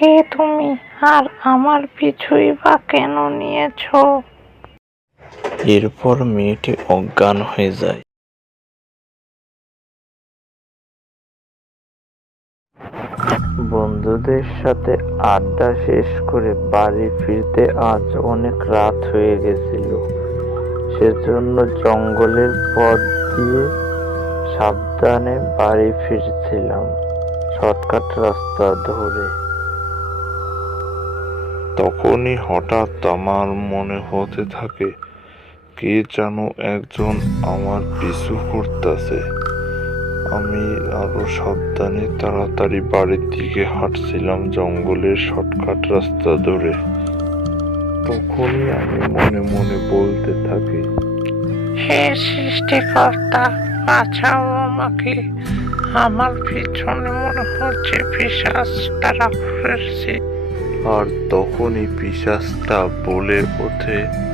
কে তুমি? আর আমার পিছুই বা কেন নিয়েছো? এরপর মেয়েটি অজ্ঞান হয়ে যায়। বন্ধুদের সাথে আড্ডা শেষ করে বাড়ি ফিরতে আজ অনেক রাত হয়ে গেছিল। সেজন্য জঙ্গলের পথ দিয়ে সাবধানে বাড়ি ফিরছিলাম। শর্টকাট রাস্তা ধরে। তখনই হঠাৎ আমার মনে হতে থাকে, কে যেন একজন আমার পিছু করতেছে। আমি আরও সাবধানে তাড়াতাড়ি বাড়ির দিকে হাঁটছিলাম জঙ্গলের শর্টকাট রাস্তা ধরে। তখনই আমি মনে মনে বলতে থাকি, হে সৃষ্টিকর্তা, বাঁচাও আমাকে। আমার পিছনে মনে হচ্ছে পিসাস তারা আর তখনই পিশাচটা বলে ওঠে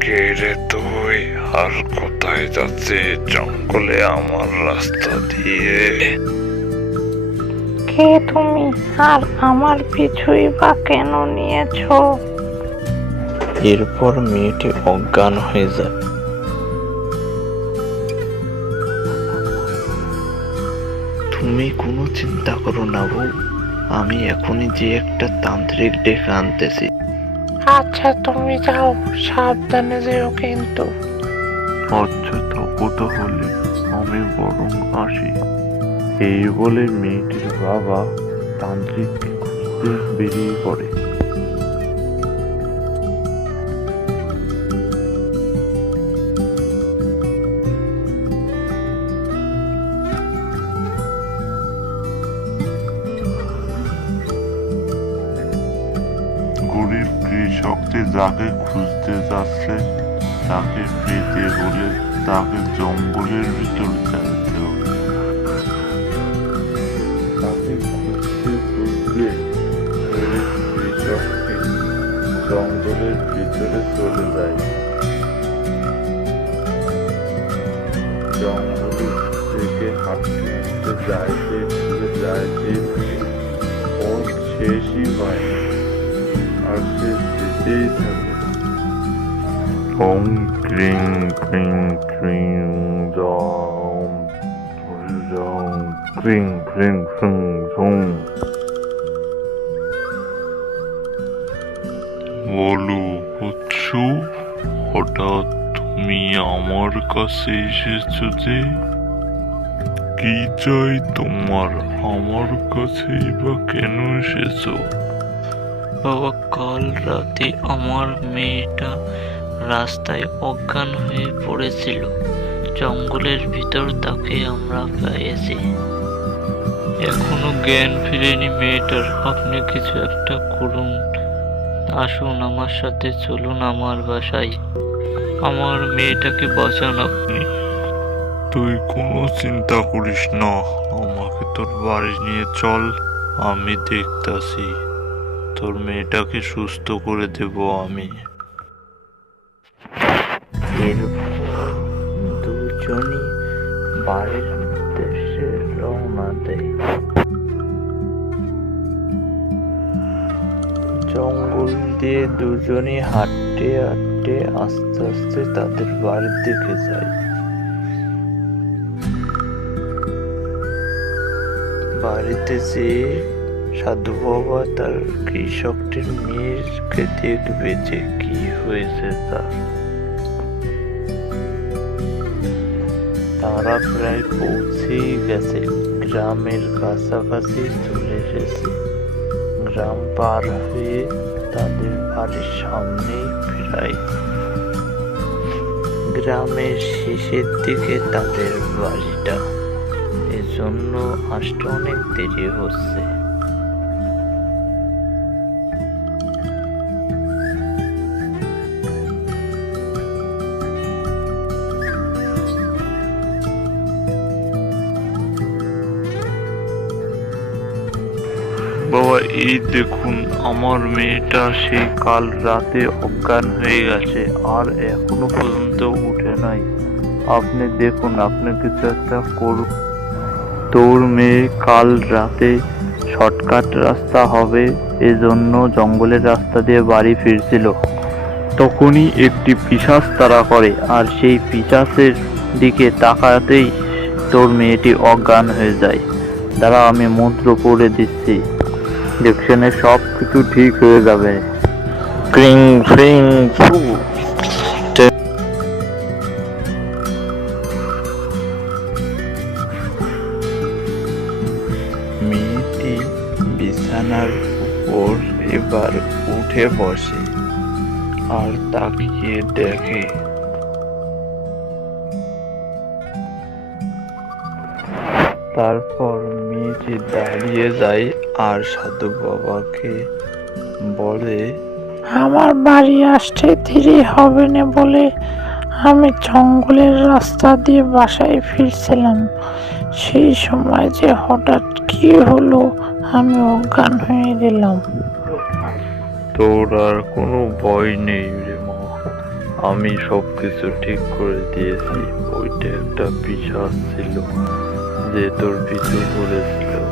কে রে তুই? আর কোথায় যাচ্ছে? জঙ্গলে আমার রাস্তা দিয়ে। কে তুমি? আর আমার পিছুই বা কেন নিয়েছো? এরপর মেয়েটি অজ্ঞান হয়ে যায়। তুমি কোনো চিন্তা করো না বউ আমি এখনই যে একটা তান্ত্রিক ডেকে আনতেছি। আচ্ছা তুমি যাও সাবধানে যেও কিন্তু। আচ্ছা থাকো তাহলে আমি বরং আসি। এই বলে মেয়েটির বাবা তান্ত্রিক খুঁজতে বেরিয়ে পড়ে। কৃষকটি যাকে খুঁজতে যাচ্ছে, তাকে পেতে হলে তাকে জঙ্গলের ভিতর যেতে হবে। তাকে খুঁজতে জঙ্গলের ভিতরে চলে যায়। জঙ্গলের থেকে হাঁটতে হাঁটতে ঘুরে যাইতে পথ শেষই হয়নি সে যেতেই থাকে ওং ক্রিং ক্রিং ক্রিং দম দম ক্রিং ক্রিং ফ্রিং ফ্রুং বলো বৎসু হঠাৎ তুমি আমার কাছে এসেছ যে কি চাই তোমার? আমার কাছেই বা কেন এসেছ? বাবা কাল রাতে আমার মেয়েটা রাস্তায় অজ্ঞান হয়ে পড়েছিল। জঙ্গলের ভিতর তাকে আমরা পেয়েছি। এখনও জ্ঞান ফিরেনি মেয়েটার। আপনি কিছু একটা করুন। আসুন আমার সাথে, চলুন আমার বাসায়। আমার মেয়েটাকে বাঁচান আপনি। তুই কোনো চিন্তা করিস না, আমাকে তোর বাড়ি নিয়ে চল, আমি দেখতাছি। তোর মেয়েটাকে সুস্থ করে দেব আমি। দুজনই বাড়ির উদ্দেশ্যে রওনা দেয়। জঙ্গল দিয়ে দুজনই হাঁটতে হাঁটতে আস্তে আস্তে তাদের বাড়ির দিকে যায়। বাড়িতে যেয়ে সাধু বাবা তার কৃষকটির মেয়েকে দেখবে যে কি হয়েছে তার তারা প্রায় পৌঁছেই গেছে। গ্রামের কাছাকাছি চলে এসেছে। গ্রাম পার হয়ে তাদের বাড়ির সামনেই প্রায় গ্রামের শেষের দিকে তাদের বাড়িটা। এজন্য আসতে অনেক দেরি হচ্ছে। এই দেখুন, আমার মেয়েটা সেই কাল রাতে অজ্ঞান হয়ে গেছে, আর এখনও পর্যন্ত উঠে নাই। আপনি দেখুন, আপনি কিছু একটা করুন। তোর মেয়ে কাল রাতে শর্টকাট রাস্তা হবে, এজন্য জঙ্গলের রাস্তা দিয়ে বাড়ি ফিরছিল। তখনই একটি পিশাচ তারা করে, আর সেই পিশাচের দিকে তাকাতেই তোর মেয়েটি অজ্ঞান হয়ে যায়। দাঁড়া, আমি মন্ত্র পড়ে দিচ্ছি। দেখছেনে সব কিছু ঠিক হয়ে যাবে। ক্রিং, ফ্রিং, ফু। মেয়েটি বিছানার উপর এবার উঠে বসে আর তাকিয়ে দেখে। তারপর দাঁড়িয়ে যায় আর সাধু বাবাকে বলে আমার বাড়ি আসতে দেরি হবে না বলে আমি জঙ্গলের রাস্তা দিয়ে বাসায় ফিরছিলাম। সেই সময় যে হঠাৎ কি হলো আমি অজ্ঞান হয়ে গেলাম। তোর আর কোনো ভয় নেই রে মা। আমি সব কিছু ঠিক করে দিয়েছি। ওইটা একটা পিসাচ ছিল। যে তোর পিছু করেছিল